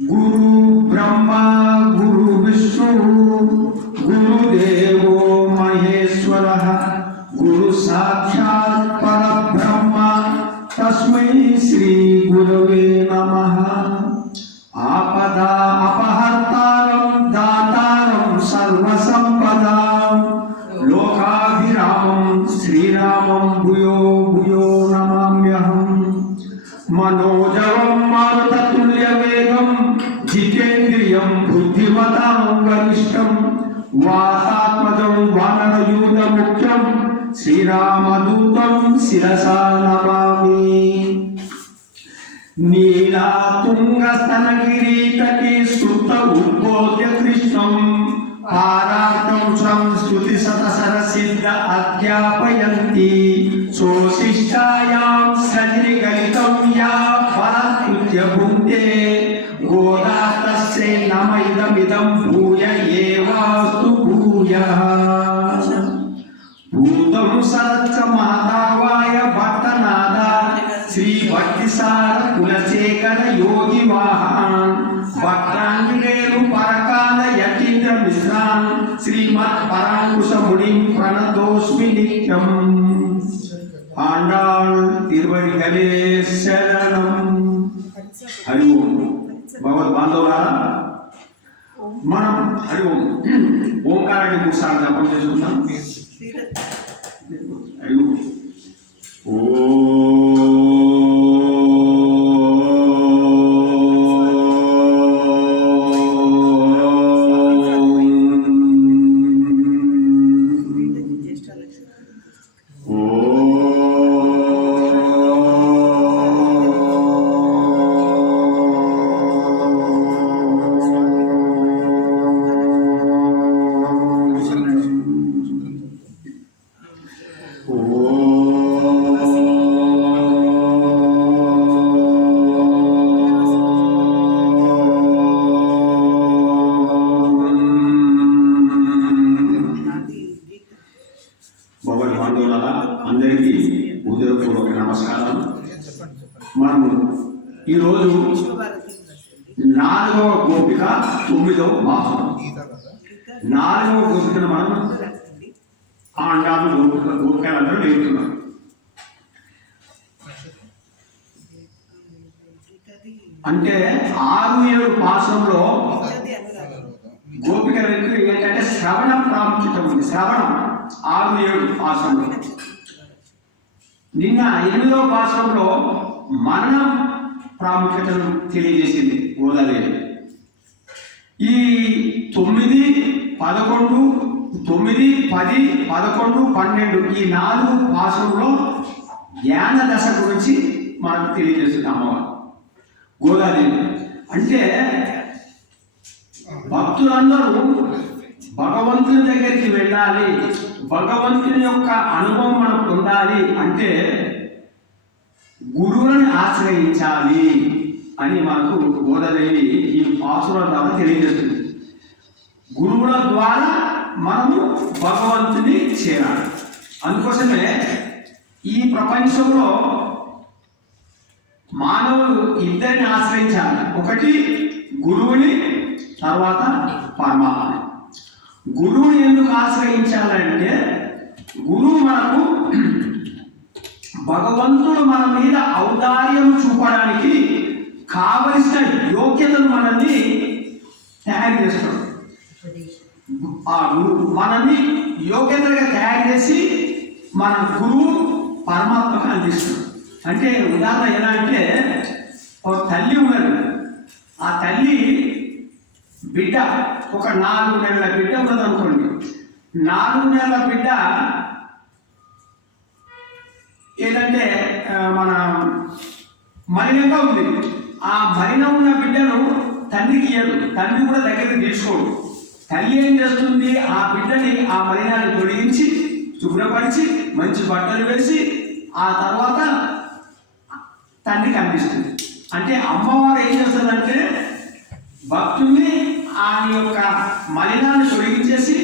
गुरु ब्रह्मा गुरु विष्णु गुरुदेवो महेश्वरः गुरु साक्षात् परब्रह्म तस्मै श्री गुरवे नमः। आपदा अपहर्तारं दातारं सर्वसंपदां लोकाभिरामं श्रीरामं भूयो भूयो नमाम्यहम्। मनोजवं मारुततुल्यवेगं जितेन्द्रियं बुद्धिमतां वरिष्ठं वातात्मजं वानरयूथमुख्यं श्रीरामदूतं शिरसा नमामि। नीलातुङ्गस्तनगिरितटे सुप्त उद्बोध्य कृष्णं पारार्तं स्वं स्तुतिशतसरसिद्ध अध्यापयन्ति सोऽशिष्टायां सजनिगलितं या फलकृत्य भुङ्क्ते गोदा तस्यै नम इदमिदं भूय एवास्तु भूयः। भूतं सरच्च माधवाय भट्टनादा श्री भक्तिसार कुलशेखर योगी वाहन भक्तांगिरेणु परकाल यतीन्द्र मिश्रान् श्रीमत् परांकुश मुनिं प्रणतोस्मि नित्यम्। आंडाळ तिरुवडिगले शरणं। हरि ओम। भगवत बांधवुलारा మనం హరి ఓం ఓంకారాన్ని మూడుసార్లు జపం చేసుకుందాం। హరి ఓం। అందరికీ హృదయపూర్వక నమస్కారాలు। మనము ఈరోజు 4వ గోపిక 9వ భాగం 4వ గోపికను మనం ఆండాలు గోపికలందరూ లేపుతున్నాం। అంటే 6-7 పాసంలో గోపికలకు ఏంటంటే శ్రవణ ప్రాముఖ్యత ఉంది। శ్రవణం 6-7 పాసంలో। నిన్న 8వ పాసంలో మరణం ప్రాముఖ్యతను తెలియజేసింది గోదాదేవి। ఈ 9, 11, 9, 10, 11, 12 ఈ 4 పాసంలో జ్ఞాన దశ గురించి మనకు తెలియజేస్తుంది అమ్మవారు గోదాదేవి। అంటే భక్తులందరూ భగవంతుని దగ్గరికి వెళ్ళాలి, భగవంతుని యొక్క అనుభవం మనం పొందాలి అంటే గురువుని ఆశ్రయించాలి అని మనకు గోదాదేవి ఈ పాసుల ద్వారా తెలియజేస్తుంది। గురువుల ద్వారా మనము భగవంతుని చేరాలి। అందుకోసమే ఈ ప్రపంచంలో మానవులు ఇద్దరిని ఆశ్రయించాలి, ఒకటి గురువుని, తర్వాత పరమాత్మని। గురువుని ఎందుకు ఆశ్రయించాలంటే గురువు మనకు భగవంతుడు మన మీద ఔదార్యం చూపడానికి కావలసిన యోగ్యతను మనల్ని తయారు చేస్తాడు। ఆ గురువు మనల్ని యోగ్యతగా తయారు చేసి మన గురువు పరమాత్మకు అందిస్తాడు। అంటే ఉదాహరణ ఎలా అంటే ఒక తల్లి ఉన్నది, ఆ తల్లి బిడ్డ ఒక 4 నెలల బిడ్డ ఉన్నది అనుకోండి। 4 నెలల బిడ్డ ఏంటంటే మన మలినంగా ఉంది, ఆ మలినం ఉన్న బిడ్డను తండ్రికి ఇయ్యదు, తండ్రి కూడా దగ్గరికి తీసుకోడు। తల్లి ఏం చేస్తుంది, ఆ బిడ్డని ఆ మలినాన్ని తొలగించి శుభ్రపరిచి మంచి బట్టలు వేసి ఆ తర్వాత తండ్రికి అందిస్తుంది। అంటే అమ్మవారు ఏం చేస్తుందంటే భక్తుల్ని ఆయన యొక్క మలినాన్ని తొలగించేసి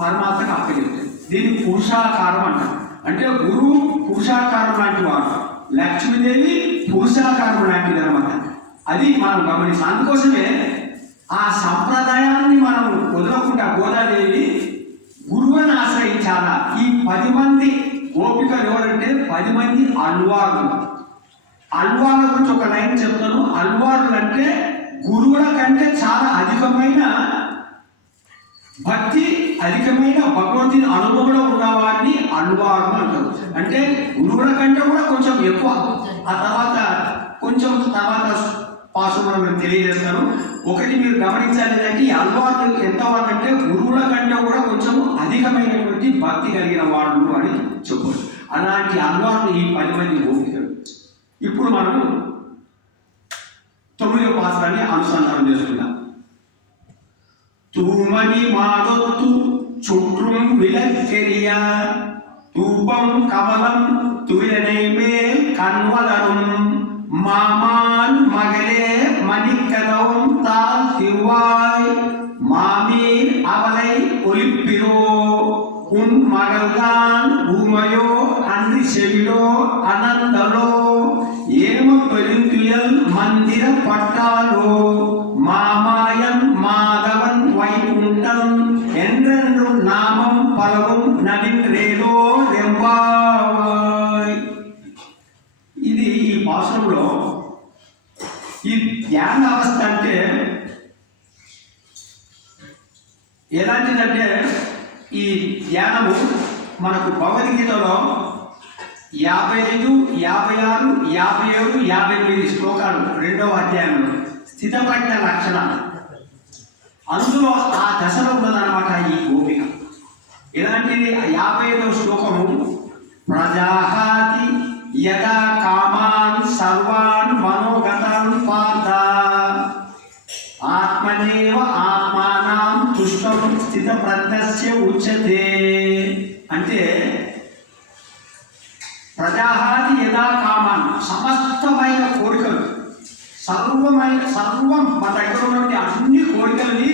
పరమాత్మకు అప్పగిస్తుంది। దీన్ని పురుషాకారం అంటారు। అంటే గురువు పురుషాకారం లాంటి వాడు, లక్ష్మీదేవి పురుషాకారం లాంటిది అనమాట। అది మనం గమనిస్తాం. అందుకోసమే ఆ సంప్రదాయాన్ని మనం వదలకుండా గోదాదేవి గురువుని ఆశ్రయించాలా. ఈ 10 మంది గోపికలు ఎవరంటే 10 మంది అల్వారులు. అల్వార్ల గురించి ఒక లైన్ చెప్తాను. అల్వారులు అంటే గురువుల కంటే చాలా అధికమైన భక్తి, అధికమైన భగవంతుని అనుభవంలో ఉన్న వారిని అల్వారు అంటారు. అంటే గురువుల కంటే కూడా కొంచెం ఎక్కువ. ఆ తర్వాత కొంచెం పాసులను నేను తెలియజేస్తాను. ఒకటి మీరు గమనించాలి ఏంటంటే ఈ అల్వార్లు ఎంత వాళ్ళు అంటే గురువుల కంటే కూడా కొంచెం అధికమైనటువంటి భక్తి కలిగిన వాళ్ళు అని చెప్పారు. అలాంటి అల్వార్లు ఈ 10 మంది గోపికలు. ఇప్పుడు మనం 9వ పాసురాన్ని అనుసంధానం చేసుకుందాం. தூமணி மாடொத்து சுற்றும் விளக்கெரிய தூபம் கமலம் துயிலனை மேல் கண்வளரும் மாமான் மகளே மணிக்கதவும் தால் திருவாய் மாமீர் அவளை ஒலிப்பிரோ உன் மகள்தான் ஊமையோ அன்றி செவிலோ அனந்தலோ ஏம பெருந்துயல் மந்திர பட்டாலோ மாமாயன் மாதவன் வைகுண்டம் என்றென்றும் நாமம் பலவும் நடின்றேதோ ரெம்பாவாய். ఇది ఈ భాషలో ఈ ధ్యాన అవస్థ అంటే ఎలాంటిదంటే ఈ ధ్యానము మనకు భగవద్గీతలో 55, 56, 57, 58 శ్లోకాలు 2వ అధ్యాయంలో స్థితప్రజ్ఞ లక్షణాలు. అందులో ఆ దశలో ఉన్నదన్నమాట ఈ గోపిక. ఎలాంటిది? 55వ శ్లోకము ప్రజాహాతి యదా కామాన్ సర్వాన్ మనోగతాన్ పాత ఆత్మనేవ ఆత్మానం తుష్టం స్థితప్రజ్ఞస్య ఉచ్యతే. అంటే ప్రజాహాతి యదా కామాన్ సమస్తమైన కోరికలు, సర్వం మన దగ్గర ఉన్నటువంటి అన్ని కోరికలని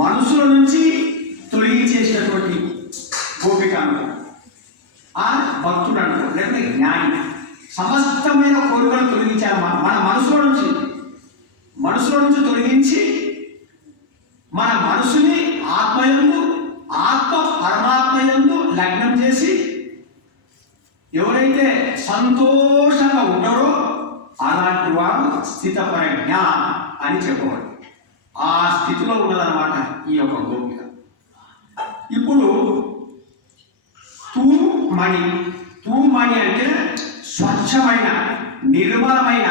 మనసుల నుంచి తొలగించేసినటువంటి గోపిక అనుకో, ఆ భక్తుడు అనుకో, లేకపోతే జ్ఞాని. సమస్తమైన కోరికలు తొలగించారు మన మనసులో నుంచి తొలగించి మన మనసుని ఆత్మయందు, ఆత్మ పరమాత్మయందు లగ్నం చేసి ఎవరైతే సంతోషంగా ఉంటారో అలాంటి వారు స్థితప్రజ్ఞ అని చెప్పవాలి. ఆ స్థితిలో ఉన్నదన్నమాట ఈ యొక్క గోపిక. ఇప్పుడు తూమణి అంటే స్వచ్ఛమైన, నిర్మలమైన,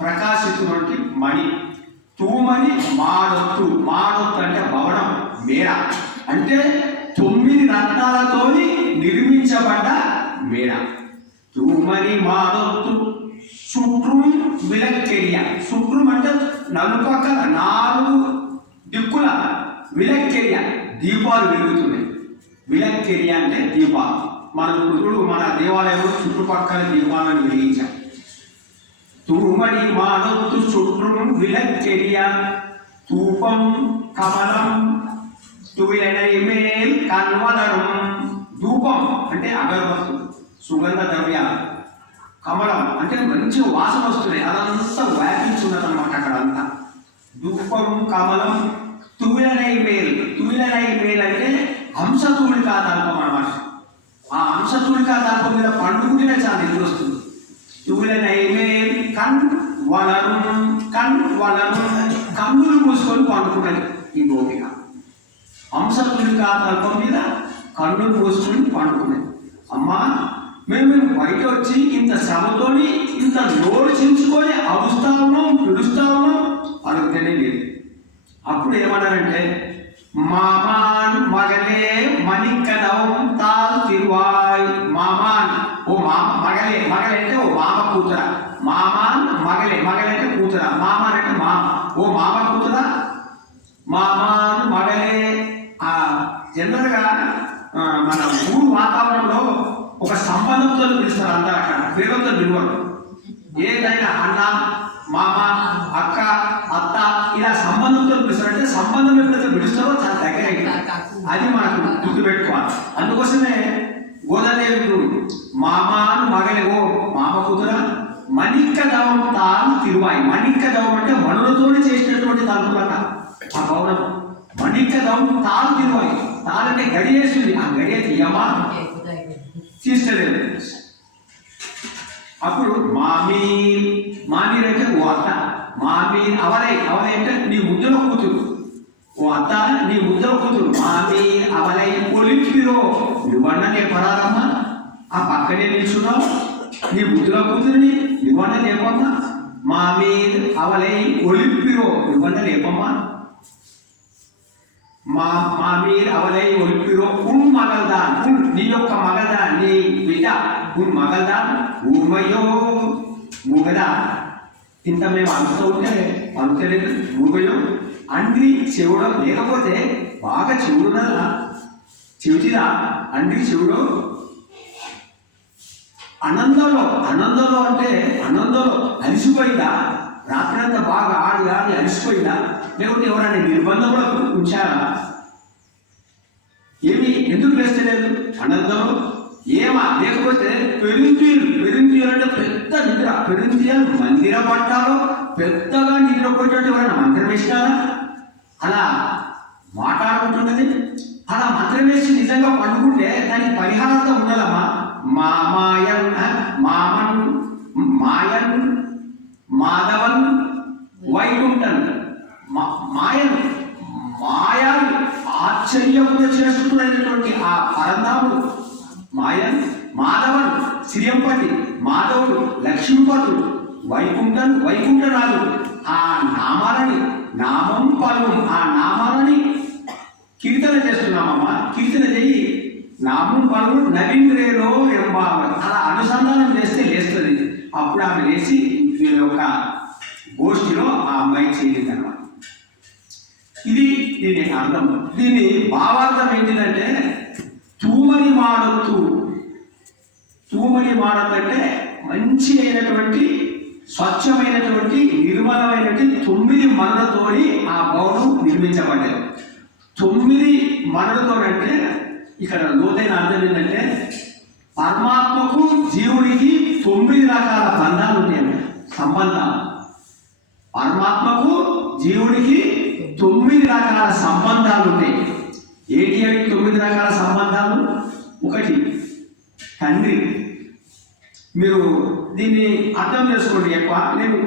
ప్రకాశితున్నటువంటి మణి. తూమణి మాడొత్తు అంటే భవనం, మేడ. అంటే 9 రత్నాలతోని నిర్మించబడ్డ మేడ. తూమణి మాడొత్తు సుట్rum విలక్కెరియ. సుట్rum అంటే నలుపక్కల 4 దిక్కుల విలక్కెరియ దీపాలు వెలుగుతున్నాయి. విలక్కెరియ అంటే దీపాలు. ఇప్పుడు మన దేవాలయంలో చుట్టుపక్కల దీపాలను వెలిగించాం. తూమణి మాడొత్తు సుట్rum విలక్కెరియ తూపం కమలం తుయిలనై మేల్ కన్వలరం. ధూపం అంటే అగరబత్తు, సుగంధ ద్రవ్యాలు. కమలం అంటే మంచి వాసన వస్తున్నాయి, అదంతా వ్యాపించున్నదన్నమాట అక్కడంతా. ధూపం కమలం తుయిలనై మేల్ అంటే హంసతూలికా తల్పం అన్నమాట. ఆ హంసతూలికా తల్పం మీద పండుకుంటేనే చాలా ఎదురు వస్తుంది. తుయిలనై మేల్ కన్వలరం కన్నులు మూసుకొని పండుకున్నది ఈ గోపిక. హంసతూలికా తల్పం మీద కన్నులు మూసుకొని పండుకున్నది. అమ్మా, మేము బయట వచ్చి ఇంత శ్రమతోని ఇంత నోరు చించుకొని అరుస్తా ఉన్నాం, పిలుస్తా ఉన్నాం, వాళ్ళకి తెలియలేదు. అప్పుడు ఏమన్నారంటే మామాన్ మగలే మణికదవం తాల్ తిరువాయ్. మామాన్ ఓ మగలే అంటే ఓ మామ కూతుర. మామాన్ మగలే అంటే కూతుర. మామాన్ అంటే మామ. ఓ మామ కూతుర. మామాన్ మగలే. జనరల్గా మన ఊరు వాతావరణంలో ఒక సంబంధంతో పిలుస్తారు అందరూ. అక్కడ పేరుతో పిలువరు. ఏదైనా అన్న, మామ, అక్క, అత్త ఇలా సంబంధంతో పిలుస్తారు. అంటే సంబంధం ఎప్పుడైతే పిలుస్తారో చాలా దగ్గర అవుతుంది. అది మనకు గుర్తుపెట్టుకోవాలి. అందుకోసమే గోదాదేవి మామాను మగలే ఓ మామ కూతుర, మణిక మణిక్కదవం తాను తిరువాయి. మణిక్కదవం అంటే మనులతోనే చేసినటువంటి తలుపులట ఆ భవనం. మణిక్కదవం తాను తిరువాయి. తానంటే గడియేస్తుంది, ఆ గడియ తీయమా తీస్తలేదు. అప్పుడు మామీర్, మామీర్ అంటే ఓ అత్త, మామీర్ అవలై, అవలై అంటే నీ ముద్దుల కూతురు, ఓ అత్త నీ ముద్దుల కూతురు. మామీర్ అవలై ఒలిపిరో, నువ్వన్న లేపరాదమ్మా, ఆ పక్కనే నిల్చున్నావు, నీ ముద్దుల కూతురిని నువ్వన్న లేపమ్మా. మామీర్ అవలై ఒలిపిరో, నువ్వన్న లేపమ్మా. మామీర్ అవలై ఒలిపిరో ఉన్ మగల్దాన్, ఉన్ నీ యొక్క మగల్దాన్, నీ బిడ్డ ఉన్ మగల్దాన్ ఊర్మయ్యో మూగదా. ఇంత మేము అనుకుతూ ఉంటే అనుకోలేదు. మూగయో అండ్రి చెవుడో, లేకపోతే బాగా చెవుడున్నదా, చెవిటిదా అండ్రి చెవుడో. ఆనందంలో, ఆనందంలో అంటే ఆనందంలో అలిసిపోయిందా, రాత్రి అంతా బాగా ఆడి ఆడి అలిసిపోయిందా, లేకపోతే ఎవరైనా నిర్బంధంలో ఉంచారా, ఏమి ఎందుకు లేస్తలేదు ఆనందంలో ఏమా, లేకపోతే పెరుంజీలు, పెరుంజీలు అంటే పెద్ద నిద్ర, పెరుంజీలు మందిర పట్టాలో పెద్దగా నిద్రపోయేటట్టు ఎవరైనా మంత్రం వేసినారా, అలా మాట్లాడుకుంటున్నది. అలా మంత్రం వేసి నిజంగా పండుకుంటే దానికి పరిహారంతో ఉండాలమ్మా. మాయన్ మామన్ మాయన్ మాధవన్ వైకుంఠన్ మాయన్ మాయన్ ఆశ్చర్యముగా చేస్తున్నటువంటి ఆ పరంధాముడు మాయన్, మాధవన్ శ్రీయంపతి, మాధవుడు లక్ష్మీపతుడు, వైకుంఠన్ వైకుంఠనాథుడు. ఆ నామాలని నామం పలు, ఆ నామాలని కీర్తన చేస్తున్నామమ్మా. కీర్తన చెయ్యి, నామం పలు నవీంద్రేలో ఎంబావ, అలా అనుసంధానం చేస్తే లేస్తుంది. అప్పుడు ఆమె లేచి వీళ్ళ యొక్క గోష్ఠిలో ఆ అమ్మాయి చేరింది అనమాట. ఇది దీని అర్థం. దీని భావార్థం ఏంటిదంటే తూమని మాడొత్తు. తూమని మాడొద్దంటే మంచి అయినటువంటి స్వచ్ఛమైనటువంటి నిర్మలమైనటువంటి 9 మనులతోని ఆ భవనం నిర్మించబడ్డది. 9 మనులతోనంటే ఇక్కడ లోతైన అర్థం ఏంటంటే పరమాత్మకు జీవుడికి 9 రకాల బంధాలు ఉన్నాయండి, సంబంధాలు. పరమాత్మకు జీవుడికి 9 రకాల సంబంధాలు ఉన్నాయి. ఏంటి అవి 9 రకాల సంబంధాలు? ఒకటి తండ్రి. మీరు దీన్ని అర్థం చేసుకోండి ఎక్కువ. నేను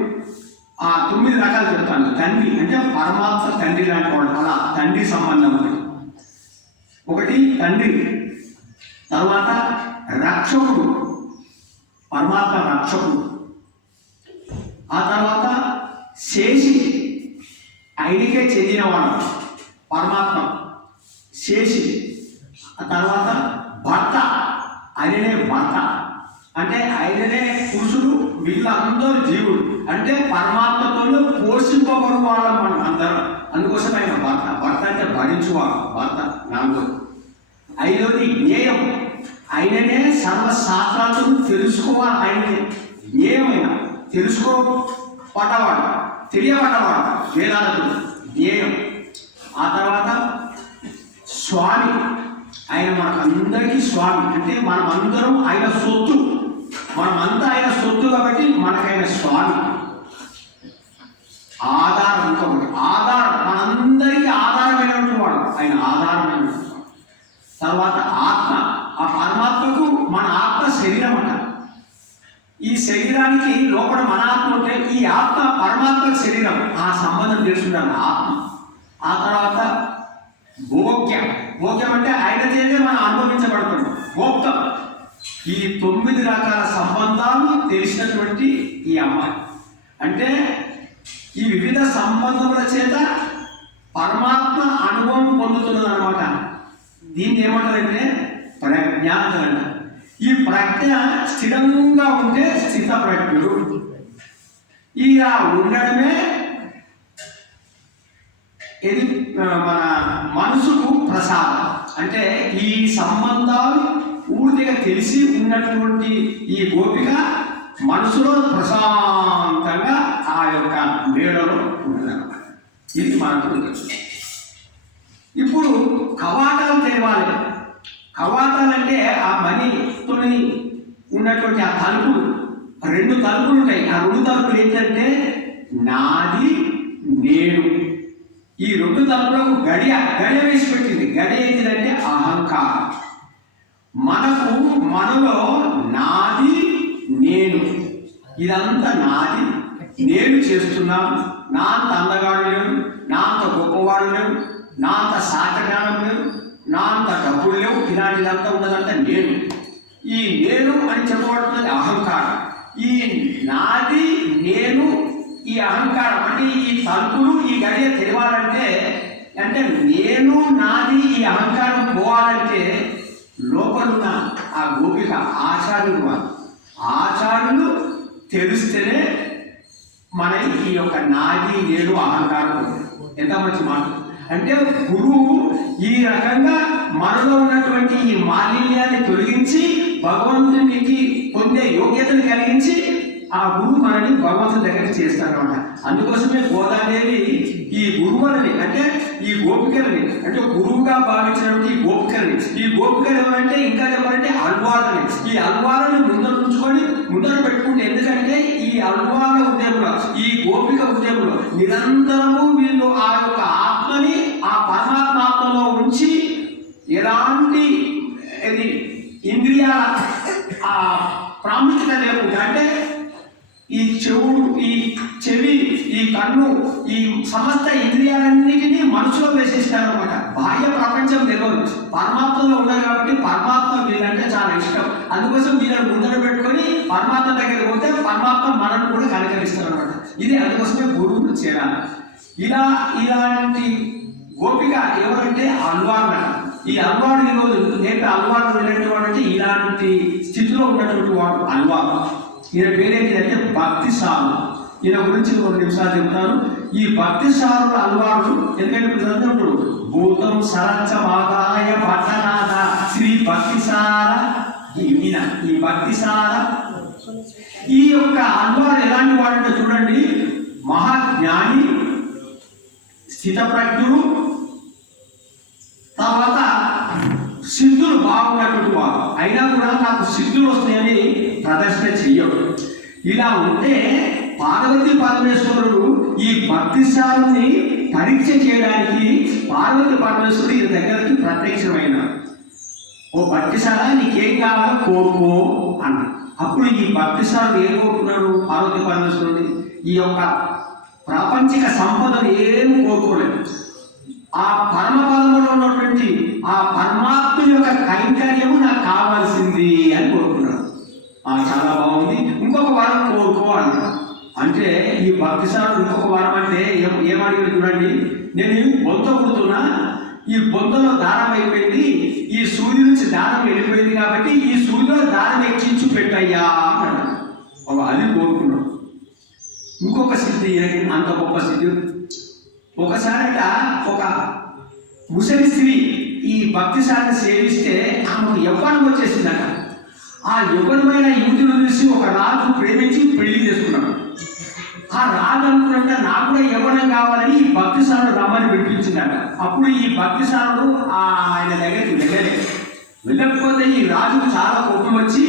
ఆ 9 రకాలు చెప్తాను. తండ్రి అంటే పరమాత్మ తండ్రి లాంటి వాడు, అలా తండ్రి సంబంధం ఒకటి తండ్రి. తర్వాత రక్షకుడు, పరమాత్మ రక్షకుడు. ఆ తర్వాత శేషి, ఆయనకే చెందినవాడు పరమాత్మ శేషి. ఆ తర్వాత భర్త, ఆయననే భర్త అంటే ఆయననే పురుషుడు, వీళ్ళందరూ జీవుడు అంటే పరమాత్మతో పోషింపబడు వాళ్ళం మనం అందరం. అందుకోసం ఆయన భర్త. భర్త అంటే భరించువాడు భర్త. 4. 5వది జ్ఞేయం, ఆయననే సర్వశాస్త్రాలను తెలుసుకోవాలి. ఆయననే జ్ఞేయమైన తెలుసుకోపడ్డవాడు, తెలియబడ్డవాడు వేదాలకు జ్ఞేయం. ఆ తర్వాత స్వామి, ఆయన మనకందరికీ స్వామి అంటే మనమందరం ఆయన సొత్తు, మనమంతా ఆయన సొత్తు కాబట్టి మనకైన స్వామి. ఆధారం ఇంకొకటి, ఆధారం మనందరికీ ఆధారమైనటువంటి వాడు ఆయన, ఆధారమైనటువంటి వాడు. తర్వాత ఆత్మ, ఆ పరమాత్మకు మన ఆత్మ శరీరం అంట. ఈ శరీరానికి లోపల మన ఆత్మ ఉంటే ఈ ఆత్మ పరమాత్మ శరీరం, ఆ సంబంధం తెలుసుకున్నాను ఆత్మ. ఆ తర్వాత భోగ్యం, భోగ్యం అంటే ఆయన చేతే మనం అనుభవించబడుతుంది, భోక్తం. ఈ 9 రకాల సంబంధాలు తెలిసినటువంటి ఈ అమ్మాయి అంటే ఈ వివిధ సంబంధముల చేత పరమాత్మ అనుభవం పొందుతున్నది అనమాట. దీన్ని ఏమంటారంటే ప్రజ్ఞ అంటారంట. ఈ ప్రజ్ఞ స్థిరంగా ఉంటే స్థిత ప్రజ్ఞుడు. ఇలా ఉండడమే ఇది మన మనసుకు ప్రసాదం. అంటే ఈ సంబంధాలు పూర్తిగా తెలిసి ఉన్నటువంటి ఈ గోపిక మనసులో ప్రశాంతంగా ఆ యొక్క మేడలో ఉంటుందన్నమాట. ఇది మనకు ఇప్పుడు కవాటాలు తెరవాలి. కవాటాలు అంటే ఆ మణితో ఉన్నటువంటి ఆ తలుపులు, రెండు తలుపులు ఉంటాయి. ఆ రెండు తలుపులు ఏంటంటే నాది నేను. ఈ రెండు తలుపులకు గడియ వేసి పెట్టింది. గడియ ఏంటిదంటే అహంకారం. మనలో నాది నేను, ఇదంతా నాది, నేను చేస్తున్నాను, నా అంత అందగాడు లేడు, నా అంత గొప్పవాడు లేడు, నా అంత శాతజ్ఞానం లేదు, నా అంత డబ్బులు లేవు, ఇలాంటిదంతా ఉన్నదంతా నేను. ఈ నేను అని చెప్పబడుతున్నది అహంకారం. ఈ నాది నేను, ఈ అహంకారం అంటే ఈ తలుపులు ఈ గడియ తెరవాలంటే, అంటే నేను నాది ఈ అహంకారం పోవాలంటే లోపలున్న ఆ గోపిక ఆచార్యులు తెలిస్తేనే మన ఈ యొక్క నాది నేను అహంకారం. ఎంత మంచి మాట అంటే గురువు ఈ రకంగా మనలో ఉన్నటువంటి ఈ మాలిన్యాన్ని తొలగించి భగవంతునికి పొందే యోగ్యతను కలిగించి ఆ గురువు మనని భగవంతుని దగ్గరికి చేస్తారన్నమాట. అందుకోసమే గోదాదేవి ఈ గురువులని అంటే ఈ గోపికలని అంటే గురువుగా భావించినటువంటి ఈ గోపికలు ఎవరంటే ఇంకా ఎవరంటే అల్వాలని. ఈ అల్వాలని ముందర పెట్టుకుంటే, ఎందుకంటే ఈ అల్వాల ఉద్యమంలో ఈ గోపిక ఉద్యమంలో నిరంతరము వీళ్ళు ఆ యొక్క ఆత్మని ఆ పరమాత్మలో ఉంచి ఎలాంటి ఇంద్రియాల ఆ ప్రాముఖ్యత లేకుండా, అంటే ఈ చెవి ఈ కన్ను ఈ సమస్త ఇంద్రియాలన్నిటినీ మనసులో వేసేస్తారు అనమాట. బాహ్య ప్రపంచం తెలియదు, పరమాత్మలో ఉన్నారు కాబట్టి పరమాత్మ వీళ్ళంటే చాలా ఇష్టం. అందుకోసం వీళ్ళని ముందర పెట్టుకొని పరమాత్మ దగ్గర పోతే పరమాత్మ మనల్ని కూడా కనికరిస్తారు అనమాట. ఇది అందుకోసమే గురువును చేరాలి. ఇలాంటి గోపిక ఎవరంటే అల్వార్. ఈ అల్వాడు ఈరోజు నేర్పే అల్వాడు వెళ్ళినటువంటి వాడు అంటే ఇలాంటి స్థితిలో ఉన్నటువంటి వాడు అల్వాడు. ఈయన పేరేంటిదంటే భక్తిసారు. ఈయన గురించి 2 నిమిషాలు చెప్తాను. ఈ భక్తిసారుల అల్వాడు ఎందుకంటే చదువుతాడు భూతం సరచ్చ వాగాయ పట్టనాథ శ్రీ భక్తిసార. ఈయన ఈ భక్తిసార ఈ యొక్క అల్వాడు ఎలాంటి వాడంటే చూడండి, మహాజ్ఞాని, స్థితప్రజ్ఞుడు, తర్వాత సిద్ధులు బాగున్నటువంటి వాడు. అయినా కూడా నాకు సిద్ధులు వస్తాయని ప్రదర్శన చెయ్యడు. ఇలా ఉంటే పార్వతీ పరమేశ్వరుడు ఈ భక్తిసారుని పరీక్ష చేయడానికి పార్వతీ పరమేశ్వరుడు ఈ దగ్గరికి ప్రత్యక్షమైన, ఓ భక్తిసారా నీకేం కావాలో కోరుకో అన్న. అప్పుడు ఈ భక్తిసారుడు ఏం కోరుకున్నాడు? పార్వతీ పరమేశ్వరుడిని ఈ యొక్క ప్రాపంచిక సంపదను ఏం కోరుకోలేదు. ఆ పరమపదములో ఉన్నటువంటి ఆ పరమాత్మ యొక్క కైంకర్యము నాకు కావాల్సింది అని కోరుకున్నాడు. చాలా బాగుంది, ఇంకొక వరం కోరుకో అన్నాడు. అంటే ఈ భక్తిసారుడు ఇంకొక వరం అంటే ఏమడిగాడు చూడండి, నేను బొంత పుడుతున్నా, ఈ బొంతలో దారం అయిపోయింది, ఈ సూర్యుడి నుంచి దారం వెళ్ళిపోయింది కాబట్టి ఈ సూర్యుడు దారం ఎక్కించు పెట్టయ్యా అన్నాడు. అది కోరుకున్నాడు. ఇంకొక సిద్ధి, అంత గొప్ప సిద్ధి. ఒకసారట ఒక ముసలి స్త్రీ ఈ భక్తిసారిని సేవిస్తే ఆమెకు యవ్వనం వచ్చేసిందట. ఆ యవ్వనమైన యువతిని చూసి ఒక రాజు ప్రేమించి పెళ్లి చేసుకున్నాడు. ఆ రాజు అనుకున్నట్ట నాకు కూడా యవ్వనం కావాలని ఈ భక్తిసారుడు రమ్మని పిలిపించిందట. అప్పుడు ఈ భక్తిసారుడు ఆయన దగ్గరికి వెళ్ళకపోతే ఈ రాజుకు చాలా కోపం వచ్చి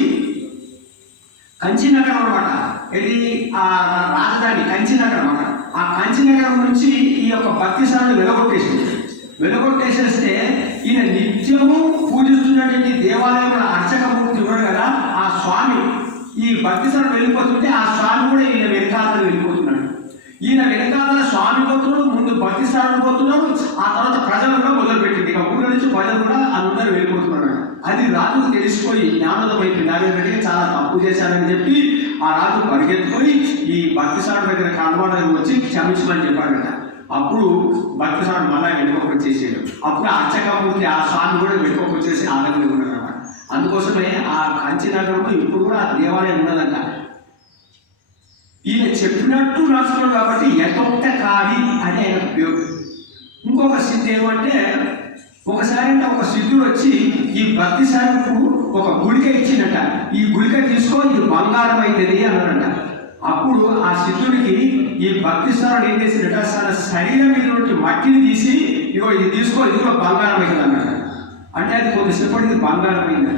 కంచినగరం అనమాట, ఇది ఆ రాజధాని కంచినగరం అనమాట. ఆ కంచినగరం నుంచి ఈ యొక్క భక్తిసారుని వెలగొట్టేసేస్తే ఈయన నిత్యము పూజిస్తున్నటువంటి దేవాలయంలో అర్చకమూర్తి ఉన్నాడు కదా, ఆ స్వామి ఈ భక్తిసారుడు వెళ్ళిపోతుంటే ఆ స్వామి కూడా ఈయన వెనకాతలు వెళ్ళిపోతున్నాడు. ఈయన వెనకాతల స్వామి పోతున్నాడు, ముందు భక్తిసారుడు పోతున్నాడు, ఆ తర్వాత ప్రజలు కూడా మొదలుపెట్టింది. ఇక ఊళ్ళో నుంచి ప్రజలు కూడా అందరూ వెళ్ళిపోతున్నాడు. అది రాజుకు తెలిసిపోయి జ్ఞానోదయం అయిపోయింది, చాలా తప్పు చేశారని చెప్పి ఆ రాజు పరిగెత్తుకొని ఈ భక్తిసారుడు దగ్గర కనబడడానికి వచ్చి క్షమించమని చెప్పాడట. అప్పుడు భక్తిసారుడు మళ్ళా వెనుకొకటి చేసాడు. అప్పుడు అర్చకమూర్తి ఆ స్వామి కూడా వెనుకొకటి వచ్చేసి ఆనందంగా ఉన్నాడు అనమాట. అందుకోసమే ఆ కంచినగరంలో ఇప్పుడు కూడా ఆ దేవాలయం ఉన్నదంట. ఈయన చెప్పినట్టు నడుచుకున్నాడు కాబట్టి యథోక్తకారి అని ఆయన పేరు. ఇంకొక సిద్ధి ఏమంటే, ఒకసారి ఒక సిద్ధుడు వచ్చి ఈ భక్తిసారుకు ఒక గుళిక ఇచ్చిందట. ఈ గుళిక తీసుకో, ఇది బంగారం అవుతుంది అన్నాడట. అప్పుడు ఆ సిద్ధుడికి ఈ భక్తిసారుడు ఏం చేసిందట, తన శరీరం మీద నుండి మట్టిని తీసి ఇగో ఇది తీసుకో, ఇది కూడా బంగారం అవుతుంది అన్నట. అంటే అది కొద్దిసేపటికి బంగారం అయింది.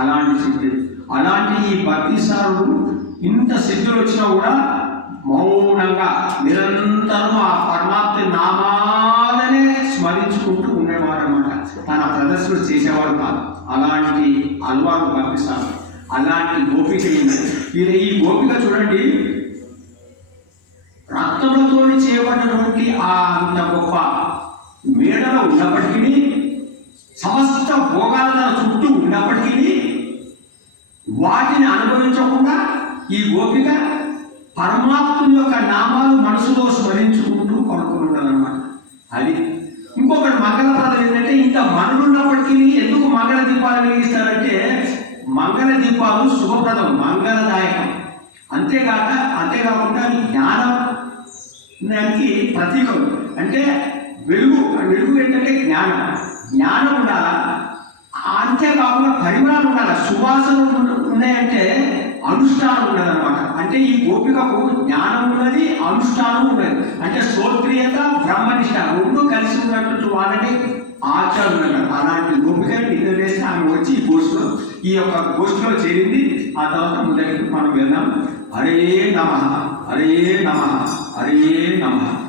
అలాంటి సిద్ధి. అలాంటి ఈ భక్తిసారుడు ఇంత సిద్ధులు వచ్చినా కూడా మౌనంగా నిరంతరం ఆ పరమాత్మ నామాలనే స్మరించుకుంటూ ఉండేవాడు అనమాట. తన ప్రదర్శన చేసేవాడు కాదు. అలాంటి అల్వాడు భక్తిసారుడు. అలాంటి గోపిక ఈ గోపిక చూడండి, రక్తములతో చేయబడినటువంటి ఆ అంత గొప్ప మేడలో ఉన్నప్పటికీ, సమస్త భోగాల తన చుట్టూ ఉన్నప్పటికీ వాటిని అనుభవించకుండా ఈ గోపిక పరమాత్మ యొక్క నామాలు మనసులో స్మరించుకుంటూ పడుకుని ఉండదన్నమాట. అది ఇంకొకటి మంగళప్రదం ఏంటంటే, ఇంత మనులున్నప్పటికీ ఎందుకు మంగళ దీపాలు వెలిగిస్తారంటే, మంగళ దీపాలు శుభప్రదం, మంగళదాయకం. అంతేకాకుండా జ్ఞానానికి ప్రతీకం. అంటే వెలుగు ఏంటంటే జ్ఞానం ఉండాలా. అంతేకాకుండా పరిమళాలు ఉండాలి, సువాసనలు ఉన్నాయంటే అనుష్ఠానం ఉన్నదన్నమాట. అంటే ఈ గోపికకు జ్ఞానం ఉన్నది, అనుష్ఠానం ఉన్నది. అంటే శ్రోత్రియత, బ్రహ్మనిష్ట రెండు కలిసి ఉన్నట్టు వాళ్ళని ఆచారం ఉన్నారు. అలాంటి గోపిక నిద్ర చేసి ఆమె వచ్చి ఈ యొక్క గోష్ఠిలో చేరింది. ఆ తర్వాత ముందరికి మనం వెళ్దాం. హరే నమః, హరే నమః, హరే నమః.